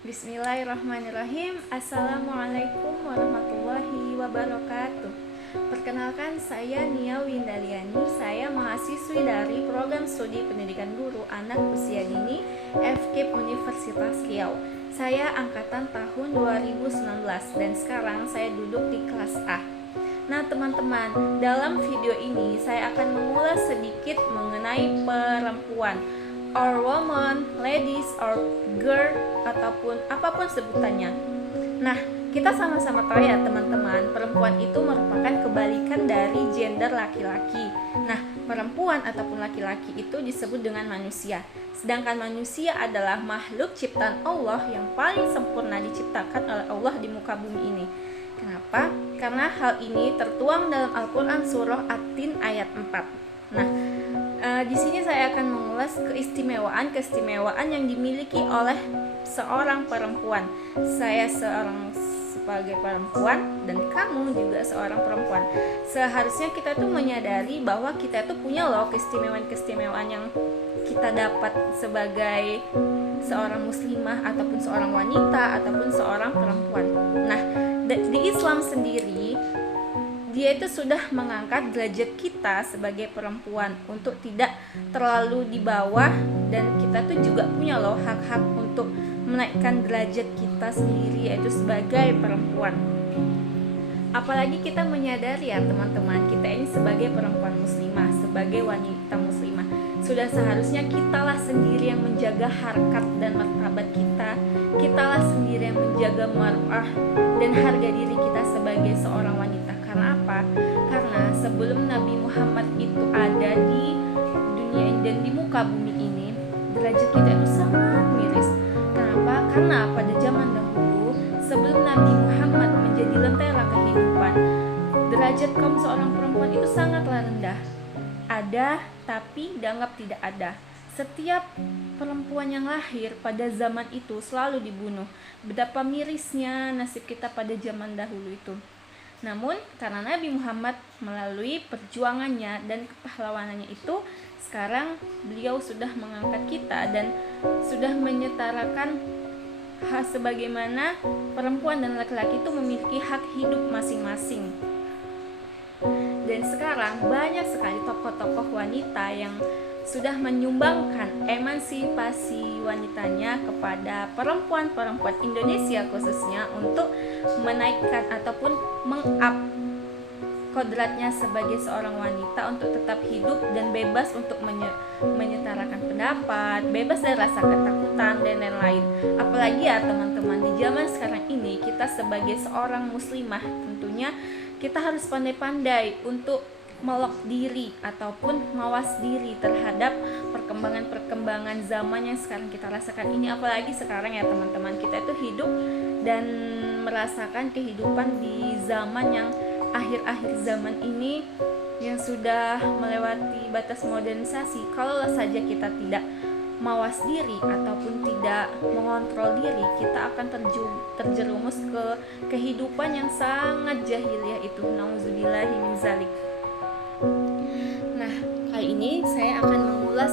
Bismillahirrahmanirrahim. Assalamualaikum warahmatullahi wabarakatuh. Perkenalkan, saya Nia Windaliani. Saya mahasiswi dari Program Studi Pendidikan Guru Anak Usia Dini FKIP Universitas Riau. Saya angkatan tahun 2019 dan sekarang saya duduk di kelas A. Nah teman-teman, dalam video ini saya akan mengulas sedikit mengenai perempuan, or woman, ladies, or girl, ataupun apapun sebutannya. Nah, kita sama-sama tahu ya teman-teman, perempuan itu merupakan kebalikan dari gender laki-laki. Nah, perempuan ataupun laki-laki itu disebut dengan manusia. Sedangkan manusia adalah makhluk ciptaan Allah yang paling sempurna diciptakan oleh Allah di muka bumi ini. Kenapa? Karena hal ini tertuang dalam Al-Quran surah At-Tin ayat 4. Nah, di sini saya akan mengulas keistimewaan yang dimiliki oleh seorang perempuan. Saya sebagai perempuan dan kamu juga seorang perempuan. Seharusnya kita tuh menyadari bahwa kita tuh punya loh keistimewaan yang kita dapat sebagai seorang muslimah ataupun seorang wanita ataupun seorang perempuan. Nah, di Islam sendiri dia itu sudah mengangkat derajat kita sebagai perempuan untuk tidak terlalu di bawah, dan kita tuh juga punya loh hak-hak untuk menaikkan derajat kita sendiri yaitu sebagai perempuan. Apalagi kita menyadari ya teman-teman, kita ini sebagai perempuan muslimah, sebagai wanita muslimah, sudah seharusnya kitalah sendiri yang menjaga harkat dan martabat kita. Kitalah sendiri yang menjaga marwah dan harga diri kita sebagai seorang wanita. Karena apa? Karena sebelum Nabi Muhammad itu ada di dunia ini dan di muka bumi ini, derajat kita itu sangat miris. Kenapa? Karena pada zaman dahulu, sebelum Nabi Muhammad menjadi lentera kehidupan, derajat kaum seorang perempuan itu sangatlah rendah. Ada, tapi dianggap tidak ada. Setiap perempuan yang lahir pada zaman itu selalu dibunuh. Betapa mirisnya nasib kita pada zaman dahulu itu. Namun karena Nabi Muhammad melalui perjuangannya dan kepahlawanannya itu, sekarang beliau sudah mengangkat kita dan sudah menyetarakan sebagaimana perempuan dan laki-laki itu memiliki hak hidup masing-masing. Dan sekarang banyak sekali tokoh-tokoh wanita yang sudah menyumbangkan emansipasi wanitanya kepada perempuan-perempuan Indonesia khususnya untuk menaikkan ataupun meng-up kodratnya sebagai seorang wanita untuk tetap hidup dan bebas untuk menyetarakan pendapat, bebas dari rasa ketakutan dan lain-lain. Apalagi ya teman-teman, di zaman sekarang ini kita sebagai seorang muslimah tentunya kita harus pandai-pandai untuk melok diri ataupun mawas diri terhadap perkembangan zaman yang sekarang kita rasakan ini. Apalagi sekarang ya teman-teman, kita itu hidup dan merasakan kehidupan di zaman yang akhir-akhir zaman ini yang sudah melewati batas modernisasi. Kalau saja kita tidak mawas diri ataupun tidak mengontrol diri, kita akan terjerumus ke kehidupan yang sangat jahiliyah itu. Nauzubillahi min zalik. Nah, kali ini saya akan mengulas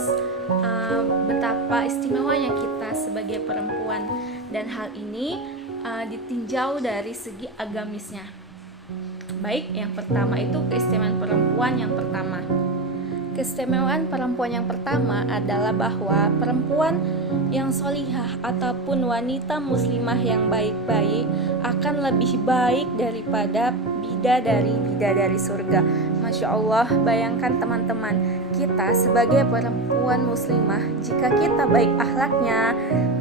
betapa istimewanya kita sebagai perempuan, dan hal ini ditinjau dari segi agamisnya. Baik, yang pertama itu keistimewaan perempuan yang pertama. Keistimewaan perempuan yang pertama adalah bahwa perempuan yang solihah ataupun wanita muslimah yang baik-baik akan lebih baik daripada bidadari surga. Masya Allah, bayangkan teman-teman, kita sebagai perempuan muslimah, jika kita baik akhlaknya,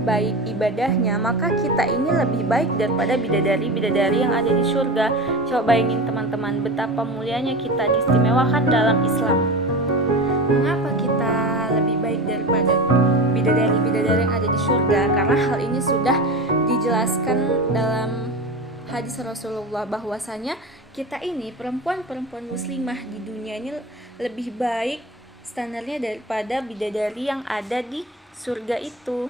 baik ibadahnya, maka kita ini lebih baik daripada bidadari-bidadari yang ada di surga. Coba bayangin teman-teman, betapa mulianya kita diistimewakan dalam Islam. Mengapa kita lebih baik daripada bidadari-bidadari yang ada di surga? Karena hal ini sudah dijelaskan dalam hadis Rasulullah bahwasanya kita ini perempuan-perempuan muslimah di dunia ini lebih baik standarnya daripada bidadari yang ada di surga itu.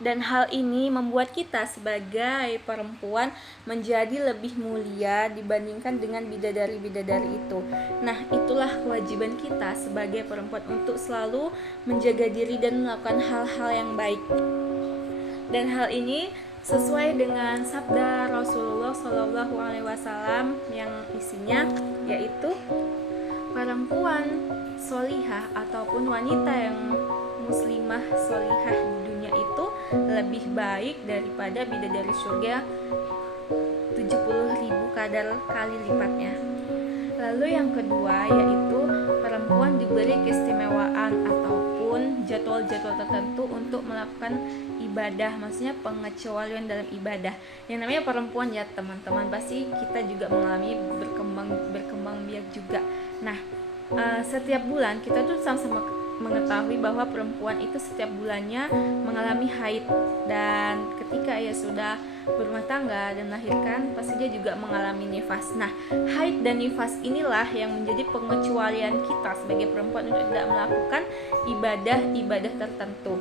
Dan hal ini membuat kita sebagai perempuan menjadi lebih mulia dibandingkan dengan bidadari-bidadari itu. Nah, itulah kewajiban kita sebagai perempuan untuk selalu menjaga diri dan melakukan hal-hal yang baik. Dan hal ini sesuai dengan sabda Rasulullah Shallallahu Alaihi Wasallam yang isinya yaitu perempuan solihah ataupun wanita yang muslimah solihah di dunia itu lebih baik daripada bidadari surga 70.000 kali lipatnya. Lalu yang kedua yaitu perempuan diberi keistimewaan ataupun jadwal-jadwal tertentu untuk melakukan ibadah, maksudnya pengecualian dalam ibadah. Yang namanya perempuan ya teman-teman, pasti kita juga mengalami berkembang biak juga. Nah, setiap bulan kita tuh sama-sama mengetahui bahwa perempuan itu setiap bulannya mengalami haid, dan ketika ia sudah berumah tangga dan melahirkan pasti dia juga mengalami nifas. Nah, haid dan nifas inilah yang menjadi pengecualian kita sebagai perempuan untuk tidak melakukan ibadah-ibadah tertentu.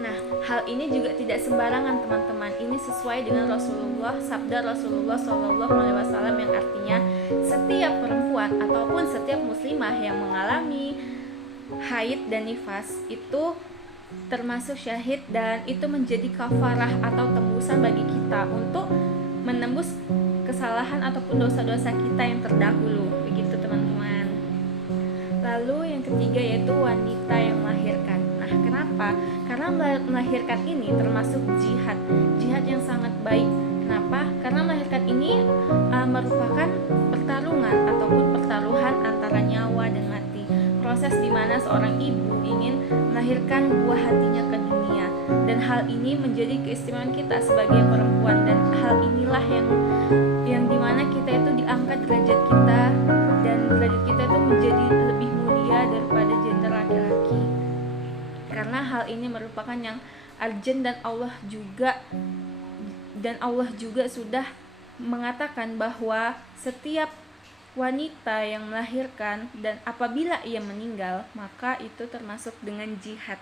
Nah, hal ini juga tidak sembarangan teman-teman. Ini sesuai dengan sabda Rasulullah Shallallahu Alaihi Wasallam yang artinya setiap perempuan ataupun setiap muslimah yang mengalami haid dan nifas itu termasuk syahid, dan itu menjadi kafarah atau tembusan bagi kita untuk menembus kesalahan ataupun dosa-dosa kita yang terdahulu, begitu teman-teman. Lalu yang ketiga yaitu wanita yang melahirkan. Nah, kenapa? Karena melahirkan ini termasuk jihad yang sangat baik. Kenapa? Karena melahirkan ini merupakan pertarungan ataupun pertaruhan antara nyawa dan mati. Proses di mana seorang ibu ingin melahirkan buah hatinya ke dunia, dan hal ini menjadi keistimewaan kita sebagai perempuan, dan hal inilah yang dimana kita itu diangkat derajat kita, dan derajat kita itu menjadi lebih mulia daripada gender laki-laki, karena hal ini merupakan yang urgent, dan Allah juga sudah mengatakan bahwa setiap wanita yang melahirkan dan apabila ia meninggal maka itu termasuk dengan jihad.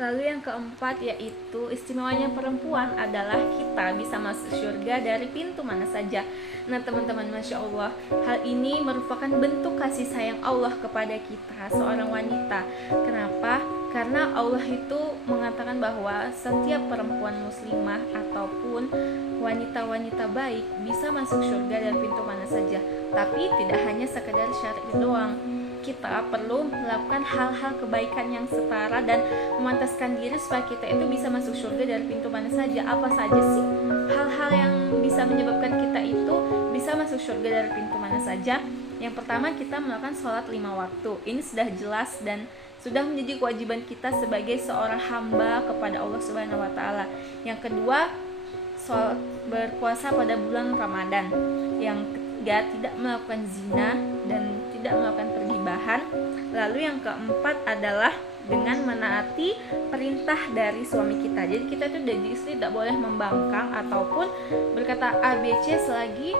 Lalu yang keempat yaitu istimewanya perempuan adalah kita bisa masuk surga dari pintu mana saja. Nah teman-teman, Masya Allah, hal ini merupakan bentuk kasih sayang Allah kepada kita seorang wanita. Kenapa? Karena Allah itu mengatakan bahwa setiap perempuan muslimah ataupun wanita-wanita baik bisa masuk surga dari pintu mana saja. Tapi tidak hanya sekedar syarat doang, kita perlu melakukan hal-hal kebaikan yang setara dan memantaskan diri supaya kita itu bisa masuk surga dari pintu mana saja. Apa saja sih hal-hal yang bisa menyebabkan kita itu bisa masuk surga dari pintu mana saja? Yang pertama, kita melakukan sholat 5 waktu. Ini sudah jelas dan sudah menjadi kewajiban kita sebagai seorang hamba kepada Allah Subhanahu wa Ta'ala. Yang kedua, berpuasa pada bulan Ramadan. Yang ketiga, tidak melakukan zina dan tidak melakukan pergibahan. Lalu yang keempat adalah dengan menaati perintah dari suami kita. Jadi kita itu dari istri tidak boleh membangkang ataupun berkata ABC selagi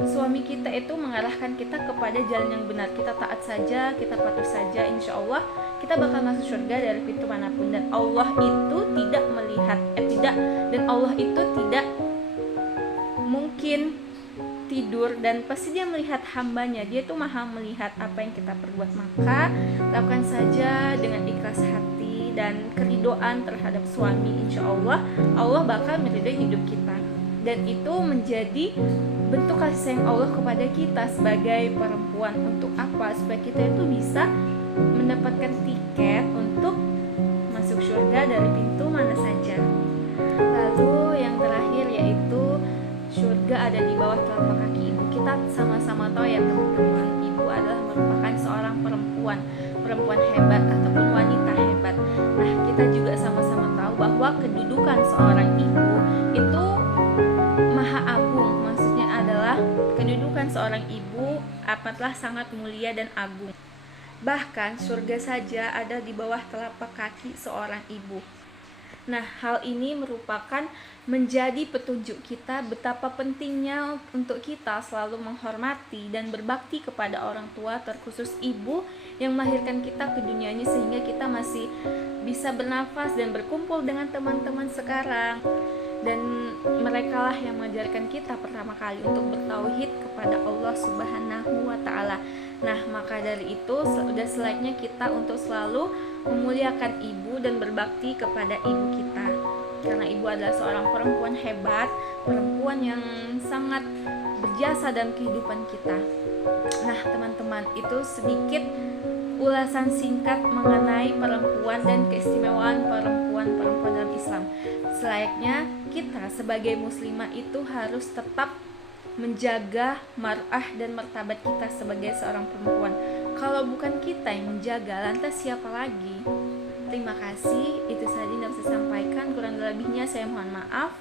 suami kita itu mengarahkan kita kepada jalan yang benar. Kita taat saja, kita patuh saja, insya Allah kita bakal masuk surga dari pintu manapun. Dan Allah itu tidak melihat, dan Allah itu tidak mungkin tidur, dan pasti dia melihat hambanya. Dia tuh maha melihat apa yang kita perbuat. Maka lakukan saja dengan ikhlas hati dan keridoan terhadap suami. Insya Allah Allah bakal meridai hidup kita, dan itu menjadi bentuk kasih sayang Allah kepada kita sebagai perempuan. Untuk apa? Supaya kita itu bisa mendapatkan tiket untuk masuk surga dari pintu mana saja. Lalu yang terakhir yaitu surga ada di bawah telapak kaki ibu. Kita sama-sama tahu ya teman-teman, ibu adalah merupakan seorang perempuan hebat ataupun wanita hebat. Nah, kita juga sama-sama tahu bahwa kedudukan seorang ibu itu maha agung. Maksudnya adalah kedudukan seorang ibu amatlah sangat mulia dan agung. Bahkan surga saja ada di bawah telapak kaki seorang ibu. Nah, hal ini merupakan menjadi petunjuk kita betapa pentingnya untuk kita selalu menghormati dan berbakti kepada orang tua, terkhusus ibu yang melahirkan kita ke dunia ini sehingga kita masih bisa bernafas dan berkumpul dengan teman-teman sekarang. Dan merekalah yang mengajarkan kita pertama kali untuk bertauhid kepada Allah Subhanahu wa Ta'ala. Nah, maka dari itu sudah selayaknya kita untuk selalu memuliakan ibu dan berbakti kepada ibu kita. karena ibu adalah seorang perempuan hebat, perempuan yang sangat berjasa dalam kehidupan kita. Nah teman-teman, itu sedikit ulasan singkat mengenai perempuan dan keistimewaan perempuan dalam Islam. Selayaknya kita sebagai muslimah itu harus tetap menjaga mar'ah dan martabat kita sebagai seorang perempuan. Kalau bukan kita yang menjaga, lantas siapa lagi? Terima kasih, itu saja yang dapat saya sampaikan. Kurang lebihnya saya mohon maaf.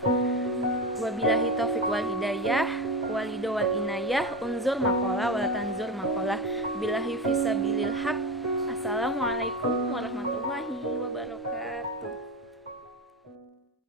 Wabillahi taufiq wal hidayah, walido wal inayah, unzur maqalah wala tanzur maqalah, billahi fisabilil haq. Assalamualaikum warahmatullahi wabarakatuh.